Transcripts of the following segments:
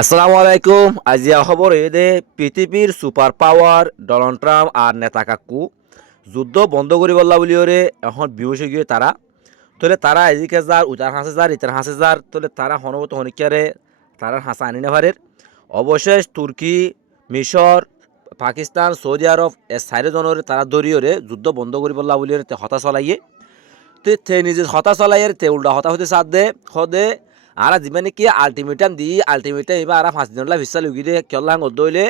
আসসালামু আলাইকুম। আজিয়া খবর এদে পৃথিবীর সুপার পাওয়ার ডোনাল্ড ট্রাম্প আর নেতা কাকু যুদ্ধ বন্ধ করি বললা বলি ওরে এখন বিহুশ গিয়ে তারা তোলে তারা এদিকে যার উজার হাসে যার ইতার হাসে যার তোলে তারা হনবত হনিকারে তারা হাসা আনি নেভারের অবশেষ তুর্কি মিশর পাকিস্তান সৌদি আরব এ সাইরে জনরে তারা দরিয়রে যুদ্ধ বন্ধ করি বললা বলি ওরে হতা চলাইয়ে তে নিজে হতা চলাইয়ের তে উল্টা হতা হতে সাথ দে হদে আর যিমানে কি আলটিমেটাম দি আলটিমেটাম এবার আর 5 দিনলা ভিসা লুগি দে কেলাং দইলে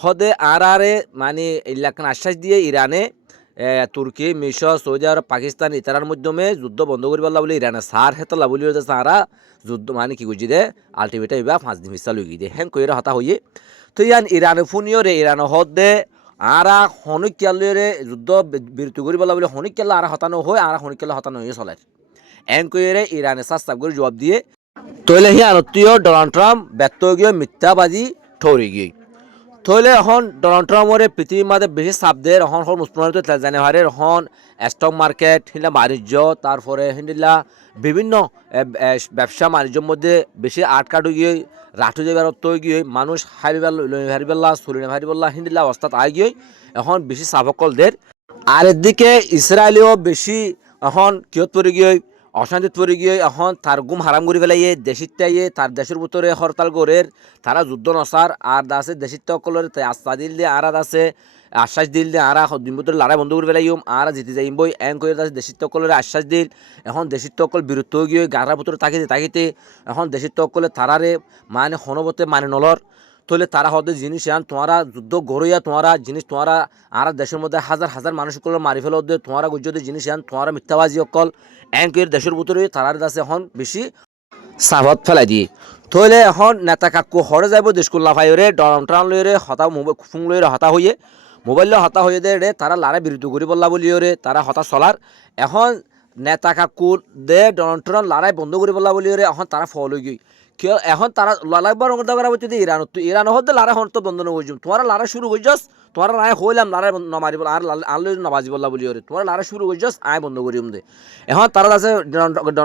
হদে আরে মানে ইলাকান আশ্বাস দিয়ে ইরানে তুর্কি মিশর সৌদি আরব পাকিস্তান ইতারার মাধ্যমে যুদ্ধ বন্ধ করি পারলা বলে ইরানে সার হেতলা বলি সারা যুদ্ধ মানে কি বুঝি দে আলটিমেটাম এবার 5 দিন ভিসা লুগি দে হেন কইরা হতা হইয়ে তো ইয়ান ইরানে ফুনিও রে ইরানে হদে আরা হনিকালে যুদ্ধ বিরতি করি বলা বলে হনিকালে আর হতানো হয় আর হনিকালে হতানো হয়ে চলে এন কইরে ইরানে সাস্তাব করে জবাব দিয়ে তৈলে হি আনতীয় ডোনাল্ড ট্রাম্প ব্যর্থ গিয়ে মিথ্যাবাদী ঠৌরি গিয়ে তৈলে এখন ডোনাল্ড ট্রাম্পরে পৃথিবীর মাঝে বেশি চাপ দেয় এখন হল মুসলমানিত জানুয়ারির এখন স্টক মার্কেট হিন্দা বাণিজ্য তারপরে হিন্দিলা বিভিন্ন ব্যবসা বাণিজ্যের মধ্যে বেশি আটকাটু গিয়ে রাঠু যাবার গিয়ে মানুষ হারিবেল্লা সুরিনে হারিবেল্লা হিন্দিলা অবস্থাত আই গিয়ে এখন বেশি চাপকলদের আর এদিকে ইসরায়েলিও বেশি এখন কিয়ত পড়ে গিয়ে অশান্তিত পড়ে গিয়ে এখন তার গুম হারাম করে ফেলাইয়ে দেশিত্যাইয়ে তার দেশের ভিতরে হরতাল গড়ের তারা যুদ্ধ নসার আর দাসে দেশিত্য সকলের তাই আস্থা দিল দিয়ে আর আছে আশ্বাস দিল দিয়ে আর দিন ভিতরে লড়াই বন্ধ করে ফেলাইম আর জিতে যাইম বই এং করে দাসে দেশিত্য সকলের আশ্বাস দিল এখন দেশিত্য সকল বিরুদ্ধ গিয়ে গাড়ার ভিতরে তাকিতে এখন দেশিত্য সকলে তারারে মানে হনবতে মানে নলর তাহলে তারা হতে জিনিস আন তোমারা যুদ্ধ গড়ইয়া তোমারা জিনিস তোমারা আর দেশের মধ্যে হাজার হাজার মানুষগুলো মারি ফেলে ওদের তোমারা যদি জিনিস আন তোমারা মিথ্যাবাজি অকল এঙ্কের দেশের ভিতরে তারার কাছে এখন বেশি সাভত ফেলাই দিয়ে তাহলে এখন নেতা কাকু হরে যাইব দেশকুল্লা ফাইরে ডোনাল্ড ট্রাম্প লইরে হতা ফুং লইরে হতা হইয়ে মোবাইল হতা হয়ে দে রে তারা লারে বিরুদ্ধ করি বললা বলিও তারা হতা চলার এখন নেতা কাকু দে ডোনাল্ড ট্রাম্প লড়াই বন্ধ করি বললা বলিও এখন তারা ফল হয়ে গই কিয় এখন তারা লালাইবার রঙ দাবার হচ্ছে ইরান ইরান হতে লারা হন তো বন্ধ হয়ে যাম তোমার লারা শুরু হয়ে যাস তোমার রায় হইলাম লারাই নমারি আর আনলে নবাজি বললা বলি ওরে তোমার লারা শুরু হয়ে যাস আয় বন্ধ করিম দে এখন তারা আছে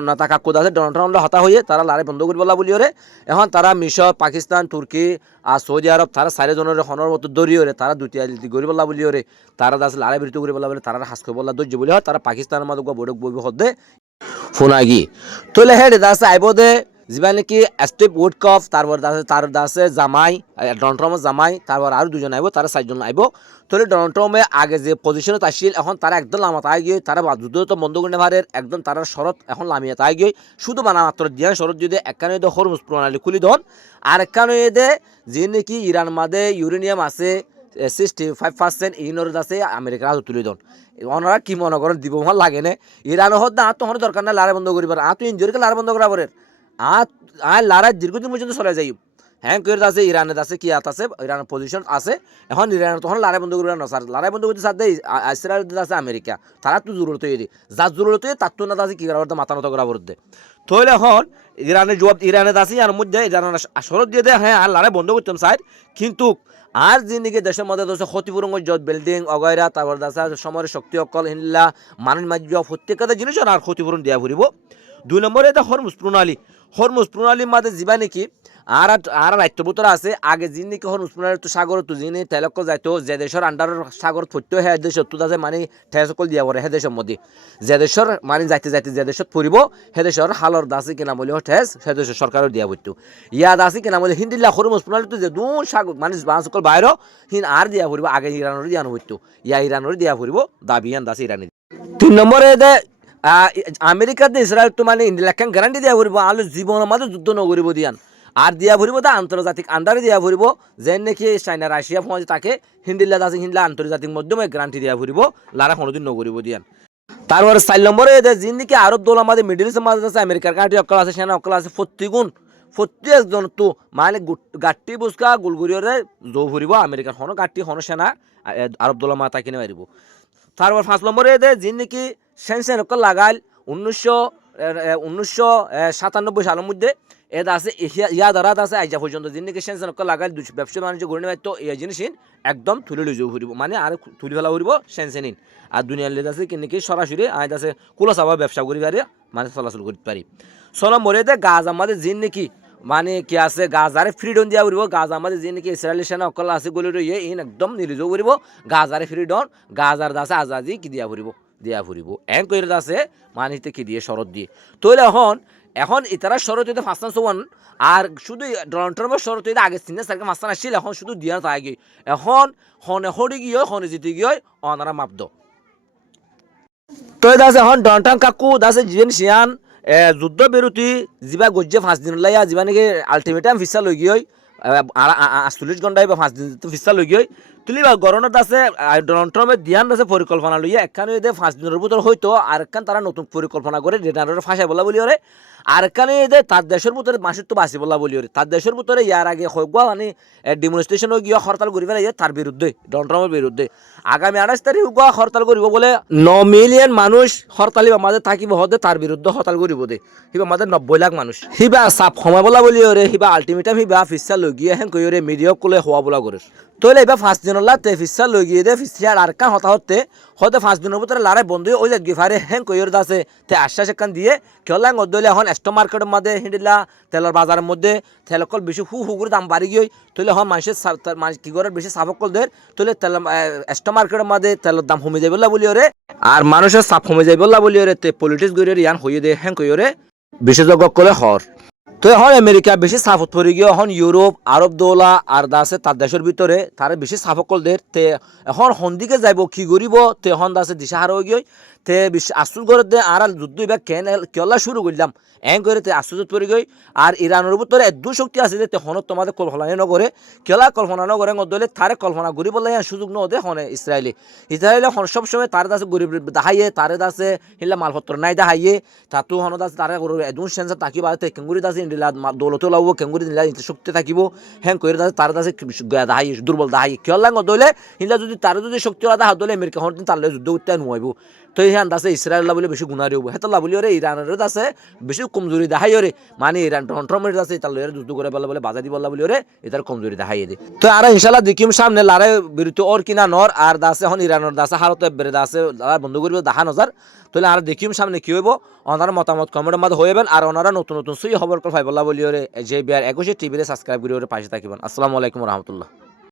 নেতা কাকু আছে ডোনাল্ড ট্রাম্প হতা হয়ে তারা লারে বন্ধ করি বললা বলি ওরে এখন তারা মিশর পাকিস্তান তুর্কি আর সৌদি আরব তারা চারি জনের হনর মতো দরিওরে তারা দুটি গরি বললা বলি ওরে তারা আছে লারে বিরতি করি বললা বলে তারা হাস করে বললা ধৈর্য বলি হয় তারা পাকিস্তানের মধ্যে বৈঠক বইব হদে ফোনাগি তোলে হেড দাসে আইব দে যিবা নাকি স্টেপ উড কফ তারপর তার দাসে জামাই ডোনাল্ড ট্রাম্পের জামাই তারপর আর দুজন আইব তারা 4জন আইব তোলে ডোনাল্ড ট্রাম্পে আগে যে পজিশনে আসছিল এখন তারা একদম লামাত আই গিয়ে তারা যুদ্ধ তো বন্ধ করে নেভারের একদম তারা শরৎ এখন লামিয়ে তাই গিয়ে শুধু বানা মাত্র দিয়া শরৎ যদি একখানে দে হরমুজ প্রণালী খুলি দন আর একখানে দে যে নাকি ইরান মাদে ইউরেনিয়াম আছে 65% ইনর আছে আমেরিকার হাতে তুলে দন ওনারা কি মনে করেন দিব ভাল লাগে না ইরান হত না তোমার দরকার না লারে বন্ধ করিবার তুই ইঞ্জুরিকে লারে বন্ধ করা পরে লড়াই দীর্ঘদিন পর্যন্ত চলে যাই হ্যাঁ করে আছে ইরানের আছে কি আছে ইরানের পজিশন আছে এখন ইরান তখন লড়াই বন্ধ করবে না স্যার লড়াই বন্ধ করতে সাথে ইসরায়েল আছে আমেরিকা তারা তো জরুরত হয়ে যার জরুরত হয়ে তার তো না আছে কি করা করতে মাথা নত করা করতে তাহলে এখন ইরানের জবাব ইরানের আছে আর মধ্যে ইরানের শরৎ দিয়ে দেয় হ্যাঁ আর লড়াই বন্ধ করতাম স্যার কিন্তু আর যিনিকে দেশের মধ্যে দোষে ক্ষতিপূরণ যত বিল্ডিং অগয়রা তারপর দাসা সময়ের শক্তি অকল হিল্লা মানুষ মাজ্য প্রত্যেকটা জিনিস আর ক্ষতিপূরণ দেওয়া ফুরিব 2 নম্বরে এটা হরমুজ প্রণালীর মাঝে যাবা নাকি আর আর রাজ্যভূতরা আছে আগে যিনি নাকি হরমুজ প্রণালী তো সাগর তো যিনি তেলক যাইতো যে দেশের আন্ডারের সাগর ফুটতো হ্যাঁ দেশত তো আছে মানে ঠেসকল দিয়া পড়ে হ্যাঁ দেশের মধ্যে যে দেশের মানে যাইতে যে দেশত ফুরিব সে দেশের হালর দাসি কিনা বলে ঠেস সে দেশের সরকারও দিয়া পড়তো ইয়াদ আছে কিনা বলে হিন্দিল্লা হরমুজ প্রণালী তো যে দূর সাগর মানে সকল বাইর হিন আর দিয়া ফুরিব আগে ইরানের দিয়া হইতো ইরানের দিয়া ফুরিব দাবিয়ান দাসি ইরানি 3 নম্বরে দে আমেরিকাতে ইসরায়েল তো মানে ইন্ডিয়াকে গ্যারান্টি দিয়া ফুরিব আলো জীবনের মাঝে যুদ্ধ নগরিব দিয়ান আর দিয়া ফুরিব তা আন্তর্জাতিক আন্ডারে দিয়া ফুরিব যে নাকি চাইনা রাশিয়া ফোন তাকে হিন্দিল্লা আছে হিন্দিলা আন্তর্জাতিক মাধ্যমে গ্যারান্টি দিয়া ফুরিব লারা কোনোদিন নগরিব দিয়ান তারপরে 4 নম্বরে যে নাকি আরব দোলা মাঝে মিডল ইস্টের মাঝে আছে আমেরিকার কান্ট্রি অকল আছে সেনা অকল আছে প্রত্যেকজন তো মানে গাঠটি বুসকা গুলগুরিয়রে জো ফুরিব আমেরিকার হনো গাঠটি হনো সেনা আরব দোলা মা তাকিনে মারিব তারপর 5 নম্বরে যে নাকি সেনসেন লাগাল 1997 সালের মধ্যে এটা আছে ইয়াদ আরাত আছে আইজা পর্যন্ত যিনি সেনসেন লাগাল ব্যবসা বাণিজ্য গড়ে নেয় তো এই জিনিস একদম তুলে লই যাব মানে আর তুলে ফেলা ফুরিব সেনসেনিন আর দুনিয়ার লেজ আছে কিন্তু সরাসরি আইজ আছে কুলা চাবা ব্যবসা করি পারি মানে চলাচল করতে পারি 6 নম্বরে গাছ আমাদের যিনি নাকি মানে কি আছে গাজারে ফ্রিডম দিয়া ফুরিব গাজা আমাদের যে নাকি ইসরায়েলি সেনা অকল আছে গলি রয়ে ইন একদম নির্যোগ ফুরিব গাজারে ফ্রিডম গাজার দাসে আজাদি কি দিয়া ফুরিব এন কইরে দাসে মানিতে কি দিয়ে শরৎ দিয়ে তইলে এখন ইতারা শরৎ হইতে ফাস্টান সোয়ান আর শুধু ডোনাল্ড ট্রাম্পের শরৎ হইতে আগে সিনে সারকে মাস্তান আসছিল এখন শুধু দিয়া থাকে এখন হনে হড়ি গিয়ে হনে জিতে গিয়ে অনারা মাপদ তই দাসে এখন ডোনাল্ড ট্রাম্প কাকু দাসে জীবন সিয়ান যুদ্ধ বিরতি যা গজ্জে 5 দিন লাইয়া যা নাকি আলটিমেটাম ভিসা লই গিয়ে 48 ঘন্টায় বা 5 দিন ভিসা লই গিয়ে তুলিবা গরনত আছে ডোনাল্ড ট্রাম্পের ধ্যান আছে পরিকল্পনা লইয়া একখানে 5 দিনের ভিতর হয়তো আর একখান তারা নতুন পরিকল্পনা করে ডেটারে ফাঁসাই বলা বলি ওরে আর একখানে তার দেশের ভিতরে মাসুর তো বাঁচি বলা বলি ওরে তার দেশের ভিতরে ইয়ার আগে হইগুয়া মানে ডেমনস্ট্রেশন গিয়ে হরতাল করি ফেলে তার বিরুদ্ধে ডোনাল্ড ট্রাম্পের বিরুদ্ধে আগামী 28 তারিখ হইগুয়া হরতাল করিব বলে 9 মিলিয়ন মানুষ হরতালি আমাদের থাকিব হদে তার বিরুদ্ধে হরতাল করিব দে হিবা আমাদের 90 লাখ মানুষ হিবা সাপ সময় বলা বলি ওরে হিবা আলটিমেটাম হিবা ফিসা লই গিয়ে হেন কই ওরে মিডিয়া কোলে হওয়া বলা করে তইলে এবার 5 দিন লাতে ফিসা লই গিয়ে দে ফিসিয়ার আর কান হতা হতে 5 দিনের ভিতরে লারে বন্ধ ওই যে গিফারে হেন কই ওরে দাসে তে আশ্বাস কান দিয়ে কেলাং অদলে এখন স্টক মার্কেটের মধ্যে হিন্দিলা তেলের বাজারের মধ্যে তেলকল বেশি হু করে দাম বাড়ি গিয়ে তইলে মানুষের মানুষ কি করে বেশি সাফকল দের তইলে তেল স্টক মার্কেটের মধ্যে তেলের দাম কমে যাবে বলি ওরে আর মানুষের চাপ কমে যাবে বলি ওরে তে পলিটিক্স গড়ে ইয়ান হইয়ে দে হেন কই ওরে বিশেষজ্ঞ কলে হর তো এখন আমেরিকা বেশি সাফত পড়ে গিয়ে এখন ইউরোপ আরব দৌলা আর দাসে তার দেশের ভিতরে তার বেশি সাফকলদের তে এখন সন্দিকে যাইব কি করিব তে এখন দাসে দিশাহার হয়ে গিয়ে তে আসুল করে দে আর যুদ্ধ এবার কেলা শুরু করলাম এং করে তে আশ্চর্য পড়ে গই আর ইরানের ভিতরে এত শক্তি আছে যে হনত তোমাদের কল্পনা নগরে কেলা কল্পনা নগরে গদলে তারে কল্পনা করি বলে সুযোগ নদে হনে ইসরায়েলি সবসময় তার দাসে গরিব দেখাইয়ে তারে দাসে হিলা মালপত্র নাই দেখাইয়ে তাতো হন দাসে তারে এদুন সেন্সার তাকিব আর কেঙ্গুরি দাসে ইন্ডিলা দৌলতে লাভ কেঙ্গুরি দিলা শক্তি থাকিব হ্যাং করে দাসে তার দাসে দেখাইয়ে দুর্বল দেখাইয়ে কেলা গদলে হিলা যদি তার যদি শক্তি দেখা দলে আমেরিকা হন তাহলে যুদ্ধ করতে নুয়াইব তো হ্যাঁ দাসে ইসরায়েল বলে বেশি গুণারি হবো হেতলা বলি ওরে ইরানের দাসে বেশি কমজোরি দেখাই ওরে মানে ইরান ট্রমের দাসে তাহলে যুদ্ধ করে বলে বাজাদি বললা বলি ওরে এটার কমজোরি দেখাইয়ে দে তো আর ইনশাল্লাহ দেখিম সামনে লারে বিরুদ্ধে ওর কিনা নর আর দাসে এখন ইরানের দাসে হারতে বেড়ে দাসে বন্ধ করবে দেখা নজার তাহলে আর দেখিম সামনে কি হইব ওনারা মতামত কমেন্টের মধ্যে হইবেন আর ওনারা নতুন নতুন সই খবর ফাই বললা বলি ওরে যে বিয়ার 21 টিভিতে সাবস্ক্রাইব করে ওরে পাশে থাকিবেন আসসালামু আলাইকুম রহমতুল্লাহ।